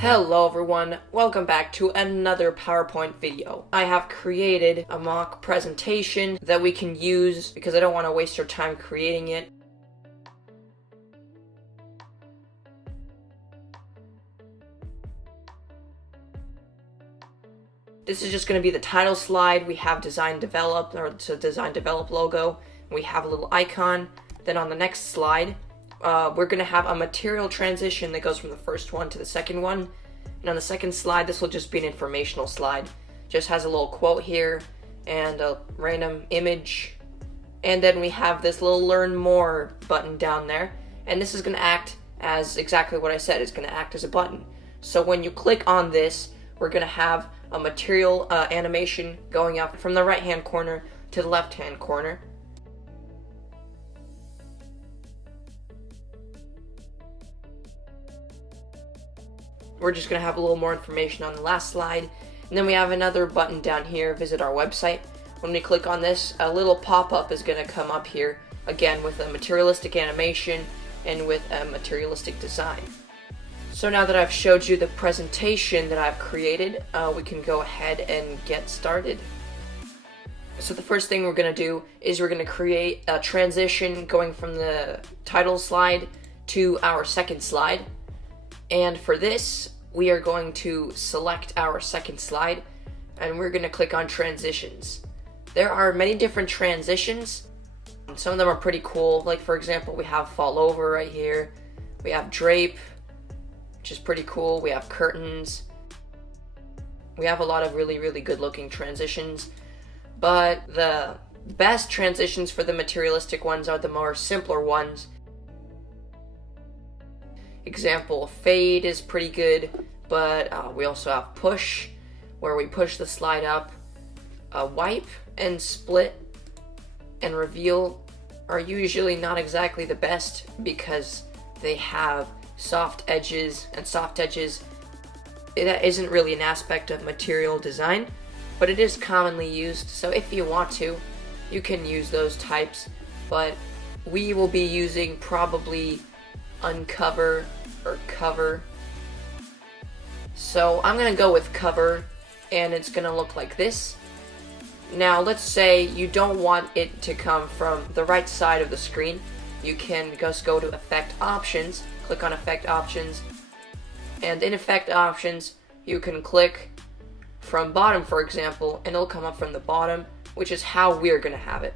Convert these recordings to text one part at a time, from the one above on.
Hello everyone, welcome back to another PowerPoint video. I have created a mock presentation that we can use because I don't want to waste your time creating it. This is just going to be the title slide. We have design develop, or it's a design develop logo. We have a little icon. Then on the next slide, we're going to have a material transition that goes from the first one to the second one. And on the second slide, this will just be an informational slide. Just has a little quote here and a random image. And then we have this little learn more button down there. And this is going to act as exactly what I said. It's going to act as a button. So when you click on this, we're going to have a material animation going up from the right hand corner to the left hand corner. We're just going to have a little more information on the last slide. And then we have another button down here, visit our website. When we click on this, a little pop-up is going to come up here, again with a materialistic animation and with a materialistic design. So now that I've showed you the presentation that I've created, we can go ahead and get started. So the first thing we're going to do is we're going to create a transition going from the title slide to our second slide. And for this, we are going to select our second slide, and we're going to click on transitions. There are many different transitions. Some of them are pretty cool. Like for example, we have fall over right here. We have drape, which is pretty cool. We have curtains. We have a lot of really good looking transitions. But the best transitions for the materialistic ones are the more simpler ones. Example, fade is pretty good, but we also have push, where we push the slide up. Wipe and split and reveal are usually not exactly the best because they have soft edges, and soft edges, that isn't really an aspect of material design, but it is commonly used. So if you want to, you can use those types, but we will be using probably uncover or cover. So I'm gonna go with cover, and it's gonna look like this. Now let's say you don't want it to come from the right side of the screen. You can just go to Effect Options, click on Effect Options, and in Effect Options you can click from bottom, for example, and it'll come up from the bottom, which is how we're gonna have it.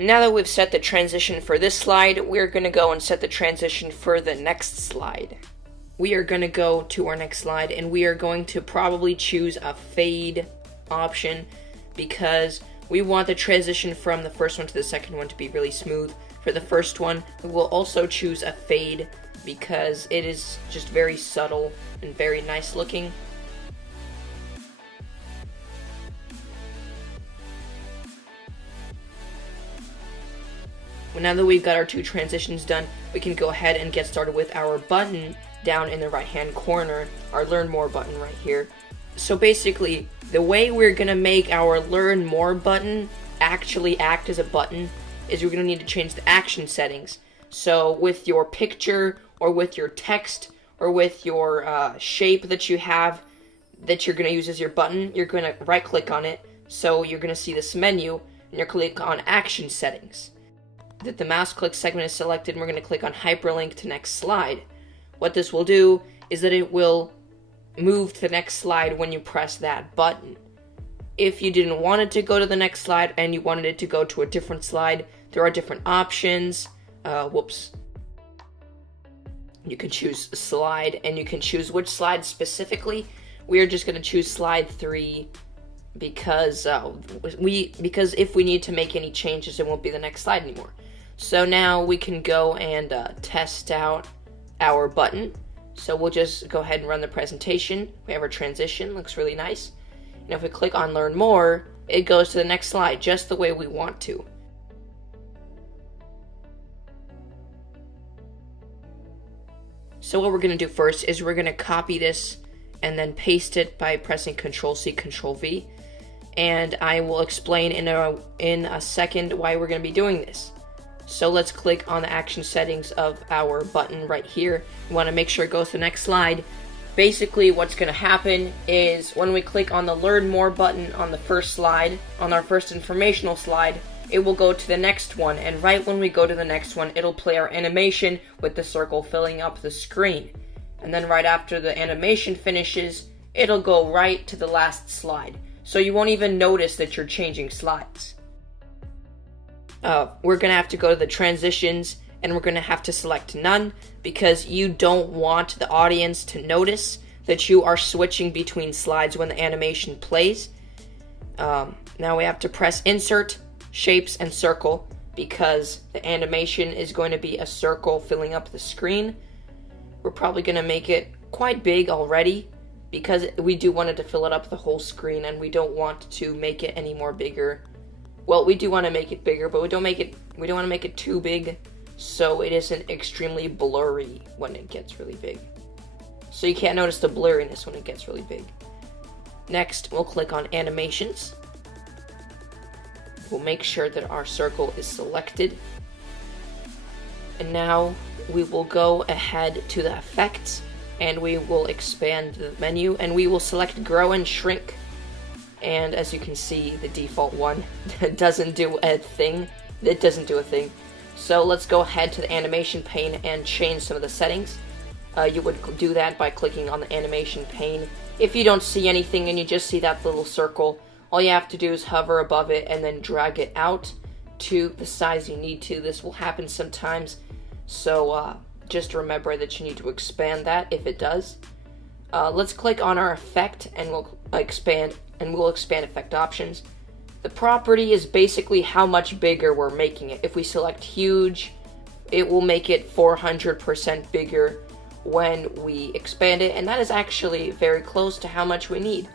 Now that we've set the transition for this slide, we're going to go and set the transition for the next slide. We are going to go to our next slide, and we are going to probably choose a fade option because we want the transition from the first one to the second one to be really smooth. For the first one, we will also choose a fade because it is just very subtle and very nice looking. Now that we've got our two transitions done, we can go ahead and get started with our button down in the right hand corner, our learn more button right here. So basically, the way we're going to make our learn more button actually act as a button is we're going to need to change the action settings. So with your picture or with your text or with your shape that you have that you're going to use as your button, you're going to right click on it. So you're going to see this menu and you're click on action settings. That the mouse click segment is selected, and we're going to click on hyperlink to next slide. What this will do is that it will move to the next slide when you press that button. If you didn't want it to go to the next slide and you wanted it to go to a different slide, there are different options. You can choose slide, and you can choose which slide specifically. We are just going to choose slide 3 because if we need to make any changes, it won't be the next slide anymore. So now we can go and test out our button. So we'll just go ahead and run the presentation. We have our transition, looks really nice. And if we click on learn more, it goes to the next slide just the way we want to. So what we're going to do first is we're going to copy this and then paste it by pressing Ctrl-C, Ctrl-V. And I will explain in a second why we're going to be doing this. So let's click on the action settings of our button right here. We want to make sure it goes to the next slide. Basically, what's going to happen is when we click on the Learn More button on the first slide, on our first informational slide, it will go to the next one, and right when we go to the next one, it'll play our animation with the circle filling up the screen. And then right after the animation finishes, it'll go right to the last slide. So you won't even notice that you're changing slides. We're going to have to go to the transitions, and we're going to have to select none, because you don't want the audience to notice that you are switching between slides when the animation plays. Now we have to press insert, shapes, and circle, because the animation is going to be a circle filling up the screen. We're probably going to make it quite big already, because we do want it to fill it up the whole screen, and we don't want to make it any more bigger. Well, we do want to make it bigger, but we don't want to make it too big, so it isn't extremely blurry when it gets really big. So you can't notice the blurriness when it gets really big. Next, we'll click on animations. We'll make sure that our circle is selected. And now we will go ahead to the effects, and we will expand the menu, and we will select grow and shrink. And as you can see, the default one doesn't do a thing. It doesn't do a thing. So let's go ahead to the animation pane and change some of the settings. You would do that by clicking on the animation pane. If you don't see anything and you just see that little circle, all you have to do is hover above it and then drag it out to the size you need to. This will happen sometimes, so just remember that you need to expand that if it does. Let's click on our effect, and we'll expand effect options. The property is basically how much bigger we're making it. If we select huge, it will make it 400% bigger when we expand it, and that is actually very close to how much we need.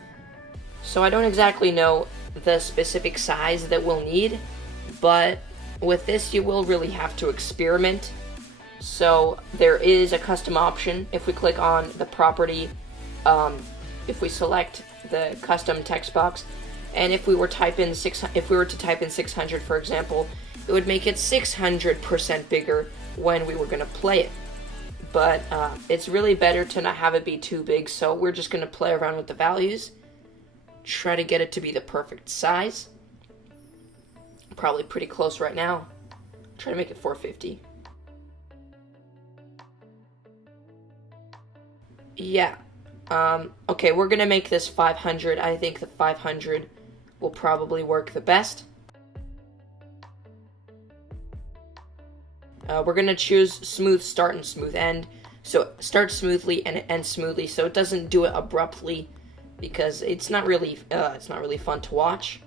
So I don't exactly know the specific size that we'll need, but with this you will really have to experiment. So there is a custom option. If we click on the property, if we select the custom text box, and if we were to type in 600, for example, it would make it 600% bigger when we were going to play it. But it's really better to not have it be too big, so we're just going to play around with the values, try to get it to be the perfect size. Probably pretty close right now. Try to make it 450. Yeah. Okay, we're gonna make this 500. I think the 500 will probably work the best. We're gonna choose smooth start and smooth end. So it starts smoothly and it ends smoothly, so it doesn't do it abruptly, because it's not really fun to watch.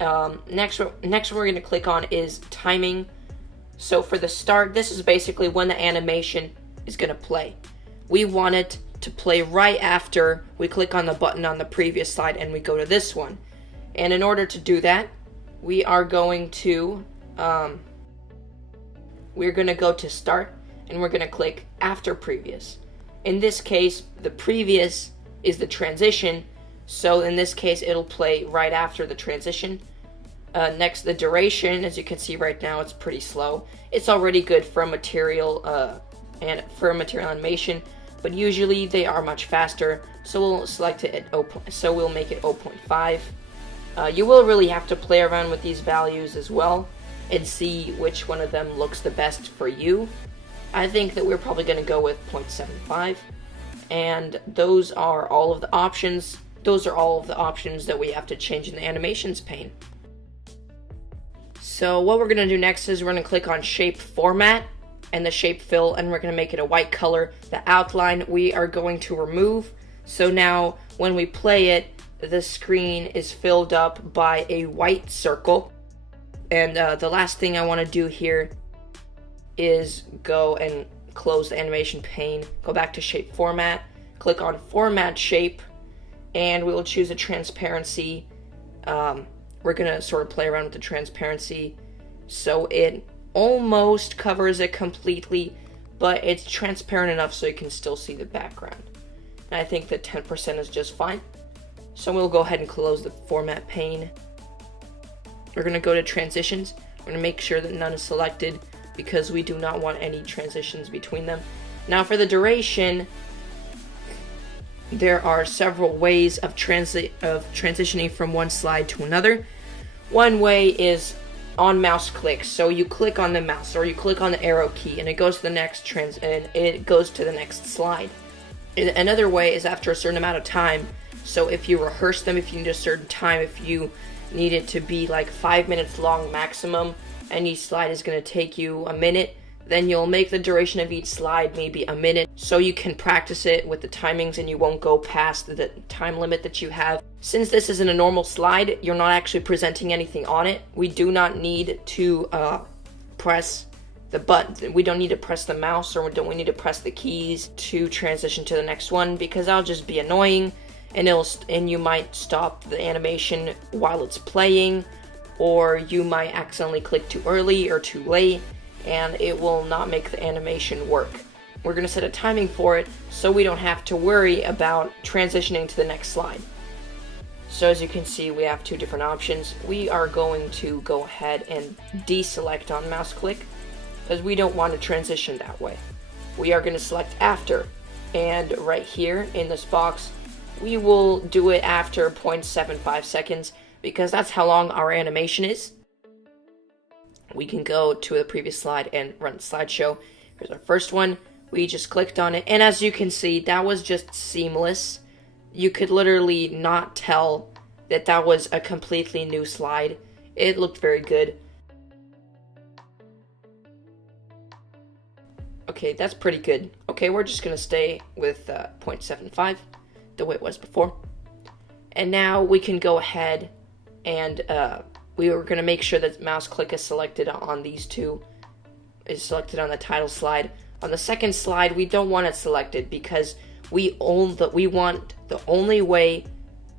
Next we're gonna click on is timing. So for the start, this is basically when the animation is gonna play. We want it to play right after we click on the button on the previous slide and we go to this one. And in order to do that, we are going to we're going to go to start, and we're going to click after previous. In this case, the previous is the transition, so in this case it'll play right after the transition. Next, the duration, as you can see right now, it's pretty slow. It's already good for a material animation, but usually they are much faster, so we'll select it at so we'll make it 0.5. You will really have to play around with these values as well and see which one of them looks the best for you. I think that we're probably going to go with 0.75, and those are all of the options. Those are all of the options that we have to change in the animations pane. So what we're going to do next is we're going to click on shape format and the shape fill, and we're going to make it a white color. The outline we are going to remove, so now when we play it, the screen is filled up by a white circle. And the last thing I want to do here is go and close the animation pane, go back to shape format, click on format shape, and we will choose a transparency. We're going to sort of play around with the transparency so it almost covers it completely, but it's transparent enough so you can still see the background. And I think that 10% is just fine. So we'll go ahead and close the format pane. We're going to go to transitions. We're going to make sure that none is selected because we do not want any transitions between them. Now for the duration, there are several ways of transitioning from one slide to another. One way is on mouse click. So you click on the mouse or you click on the arrow key and it goes to the next slide. Another way is after a certain amount of time. So if you rehearse them, if you need a certain time, if you need it to be like 5 minutes long maximum, and each slide is going to take you a minute, then you'll make the duration of each slide maybe a minute, so you can practice it with the timings and you won't go past the time limit that you have. Since this isn't a normal slide, you're not actually presenting anything on it. We do not need to press the button. We don't need to press the mouse, or we need to press the keys to transition to the next one, because that'll just be annoying, and you might stop the animation while it's playing, or you might accidentally click too early or too late, and it will not make the animation work. We're going to set a timing for it so we don't have to worry about transitioning to the next slide. So as you can see, we have two different options. We are going to go ahead and deselect on mouse click because we don't want to transition that way. We are going to select after, and right here in this box, we will do it after 0.75 seconds because that's how long our animation is. We can go to the previous slide and run the slideshow. Here's our first one. We just clicked on it, and as you can see, that was just seamless. You could literally not tell that that was a completely new slide. It looked very good. Okay, that's pretty good. Okay, we're just gonna stay with 0.75, the way it was before. And now we can go ahead and we were gonna make sure that mouse click is selected on these two, is selected on the title slide. On the second slide, we don't want it selected because we want the only way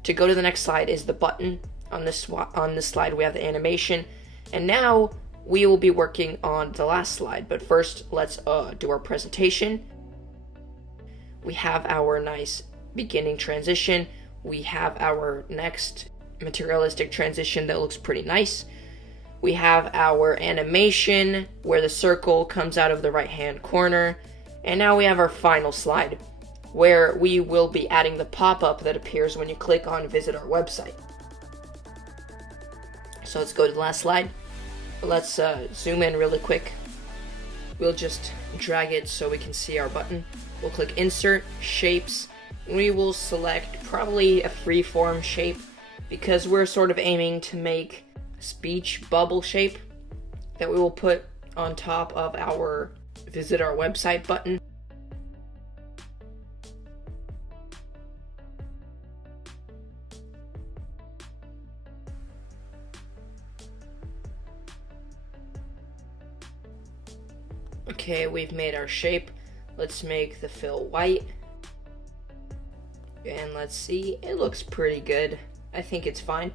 to go to the next slide is the button. On this slide, we have the animation, and now we will be working on the last slide. But first, let's do our presentation. We have our nice beginning transition. We have our next materialistic transition that looks pretty nice. We have our animation where the circle comes out of the right hand corner. And now we have our final slide where we will be adding the pop-up that appears when you click on visit our website. So let's go to the last slide. Let's zoom in really quick. We'll just drag it so we can see our button. We'll click insert, shapes. We will select probably a freeform shape because we're sort of aiming to make speech bubble shape that we will put on top of our visit our website button. Okay, we've made our shape. Let's make the fill white. And let's see, it looks pretty good. I think it's fine.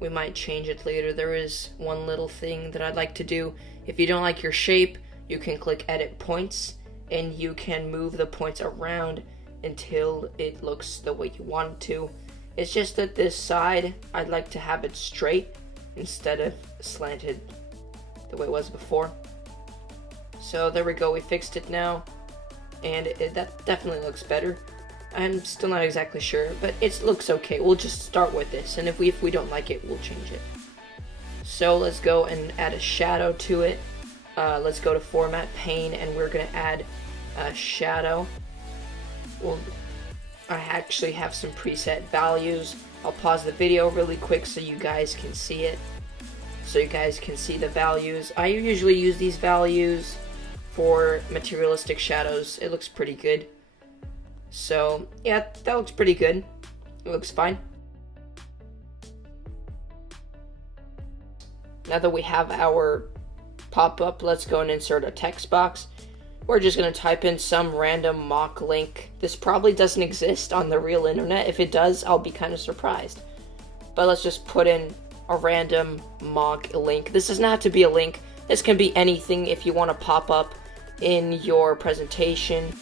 We might change it later. There is one little thing that I'd like to do. If you don't like your shape, you can click edit points and you can move the points around until it looks the way you want it to. It's just that this side, I'd like to have it straight instead of slanted the way it was before. So there we go, we fixed it now, and that definitely looks better. I'm still not exactly sure, but it looks okay. We'll just start with this, and if we don't like it, we'll change it. So let's go and add a shadow to it. Let's go to Format, Pane, and we're going to add a shadow. I actually have some preset values. I'll pause the video really quick so you guys can see it. So you guys can see the values. I usually use these values for materialistic shadows. It looks pretty good. So yeah, that looks pretty good. It looks fine. Now that we have our pop-up, let's go and insert a text box. We're just going to type in some random mock link. This probably doesn't exist on the real internet. If it does, I'll be kind of surprised. But let's just put in a random mock link. This does not have to be a link. This can be anything if you want to pop up in your presentation.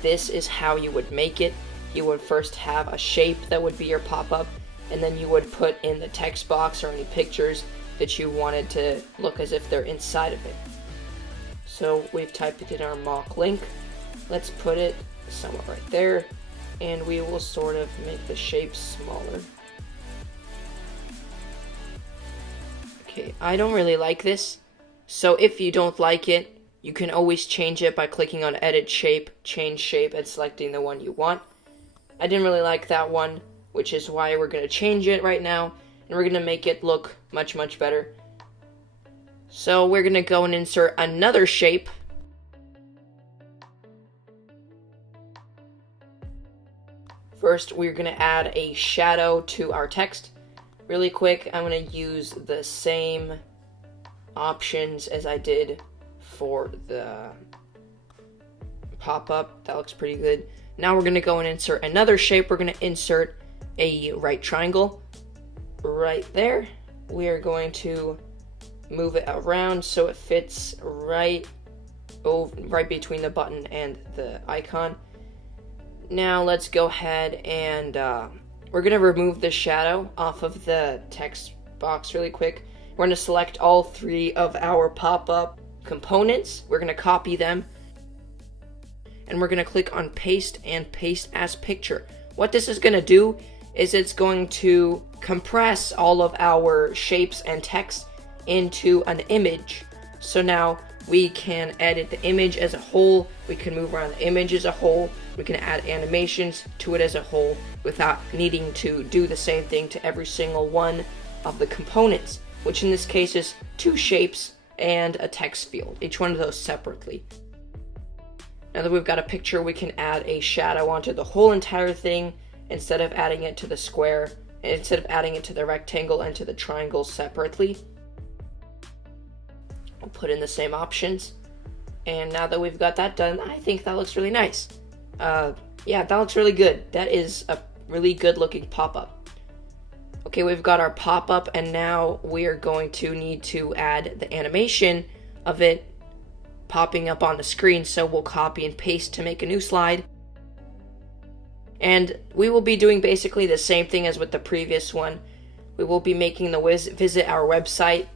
This is how you would make it. You would first have a shape that would be your pop-up, and then you would put in the text box or any pictures, that you wanted to look as if they're inside of it. So we've typed it in our mock link. Let's put it somewhere right there, and we will sort of make the shape smaller. Okay, I don't really like this, so if you don't like it, you can always change it by clicking on Edit Shape, Change Shape, and selecting the one you want. I didn't really like that one, which is why we're going to change it right now, and we're going to make it look much, much better. So we're going to go and insert another shape. First, we're going to add a shadow to our text. Really quick, I'm going to use the same options as I did for the pop-up. That looks pretty good. Now we're going to go and insert another shape. We're going to insert a right triangle right there. We are going to move it around so it fits right between the button and the icon. Now let's go ahead and we're going to remove the shadow off of the text box really quick. We're going to select all three of our pop-up components. We're going to copy them, and we're going to click on paste and paste as picture. What this is going to do is it's going to compress all of our shapes and text into an image. So now we can edit the image as a whole, we can move around the image as a whole, we can add animations to it as a whole without needing to do the same thing to every single one of the components, which in this case is two shapes and a text field, each one of those separately. Now that we've got a picture, we can add a shadow onto the whole entire thing instead of adding it to the square, instead of adding it to the rectangle and to the triangle separately. We'll put in the same options, and now that we've got that done, I think that looks really nice. Yeah, that looks really good. That is a really good looking pop-up. Okay, we've got our pop-up, and now we are going to need to add the animation of it popping up on the screen, so we'll copy and paste to make a new slide. And we will be doing basically the same thing as with the previous one. We will be making the visit our website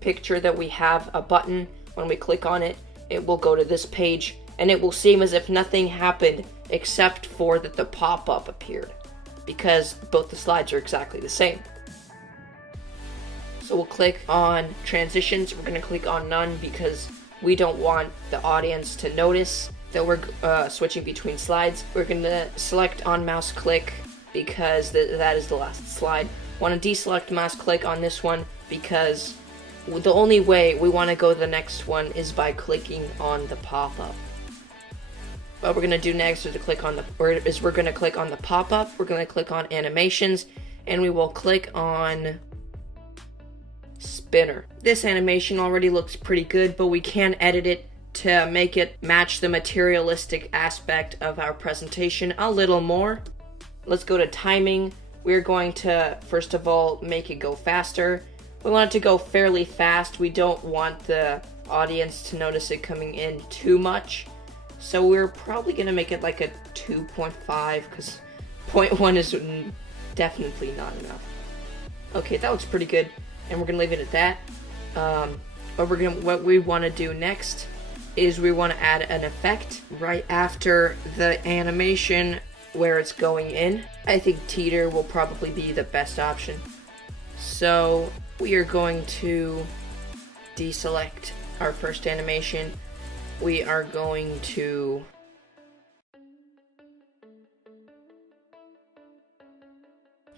picture that we have a button. When we click on it, it will go to this page, and it will seem as if nothing happened except for that the pop-up appeared, because both the slides are exactly the same. So we'll click on transitions. We're going to click on none because we don't want the audience to notice that we're switching between slides. We're going to select on mouse click because that is the last slide. Want to deselect mouse click on this one because the only way we want to go to the next one is by clicking on the pop-up. What we're going to do next is we're going to click on the pop-up, we're going to click on animations, and we will click on spinner. This animation already looks pretty good, but we can edit it to make it match the materialistic aspect of our presentation a little more. Let's go to timing. We're going to, first of all, make it go faster. We want it to go fairly fast. We don't want the audience to notice it coming in too much. So we're probably going to make it like a 2.5 because 0.1 is definitely not enough. Okay, that looks pretty good, and we're going to leave it at that. What we want to do next is we want to add an effect right after the animation where it's going in. I think teeter will probably be the best option. So we are going to deselect our first animation. We are going to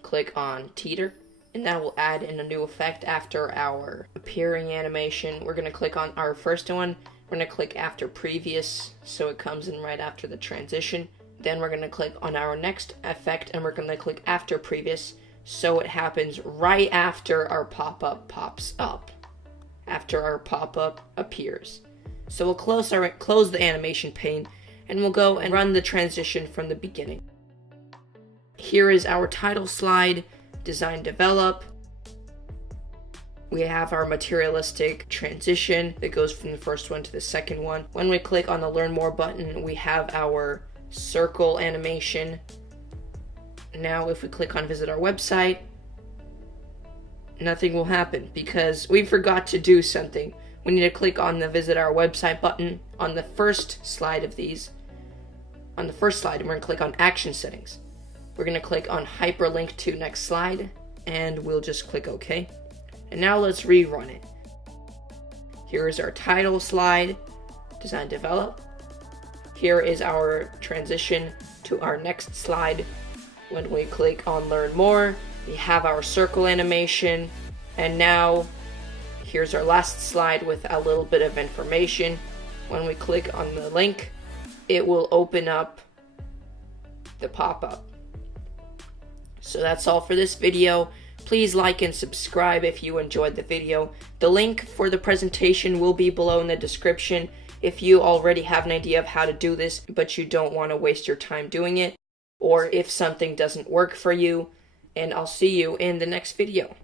click on teeter, and that will add in a new effect after our appearing animation. We're going to click on our first one. We're going to click after previous so it comes in right after the transition. Then we're going to click on our next effect, and we're going to click after previous so it happens right after our pop-up pops up, after our pop-up appears. So we'll close the animation pane, and we'll go and run the transition from the beginning. Here is our title slide, design develop. We have our materialistic transition that goes from the first one to the second one. When we click on the learn more button, we have our circle animation. Now if we click on visit our website, nothing will happen because we forgot to do something. We need to click on the visit our website button on the first slide of these. On the first slide, and we're going to click on action settings. We're going to click on hyperlink to next slide, and we'll just click OK. And now let's rerun it. Here is our title slide, design develop. Here is our transition to our next slide. When we click on learn more, we have our circle animation, and now here's our last slide with a little bit of information. When we click on the link, it will open up the pop-up. So that's all for this video. Please like and subscribe if you enjoyed the video. The link for the presentation will be below in the description if you already have an idea of how to do this, but you don't want to waste your time doing it, or if something doesn't work for you. And I'll see you in the next video.